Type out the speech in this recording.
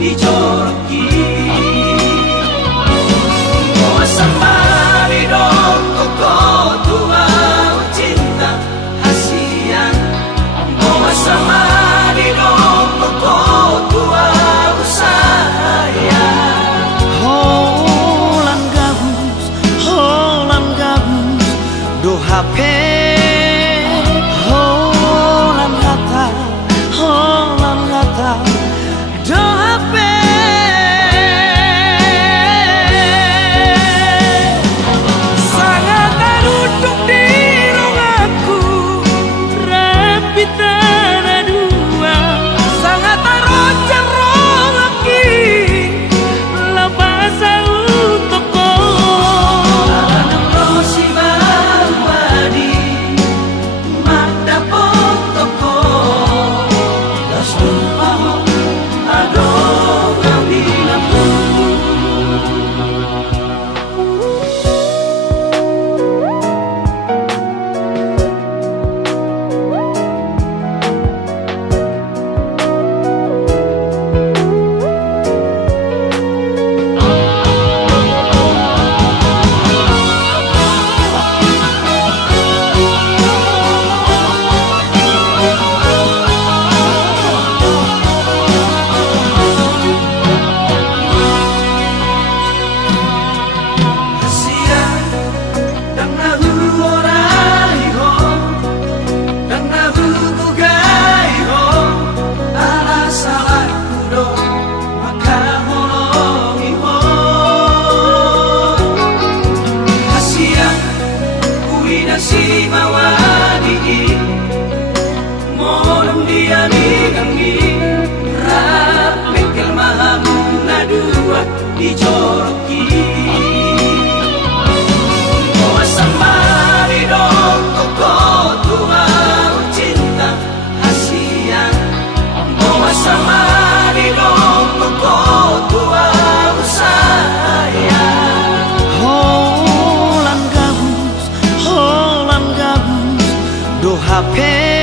dijoroki. Oh samari dong koko tua cinta hasian. Oh samari dong koko tua sayang. Holan gabus do HP. Holan hata do HP. Sangat duduk di rumahku rapi tanah dua. Sangat rojan lagi lepas untuk Rosi Bawadi Mada Potoko Das Lumpaho Aduh Gambinamu. Si Mawadi Monom dia nigangi Rapin kelmahamu nadua dijoroki. Oh samari dong koko tua cinta hasian. Oh samari dong koko tua sayang. Holan gabus do HP.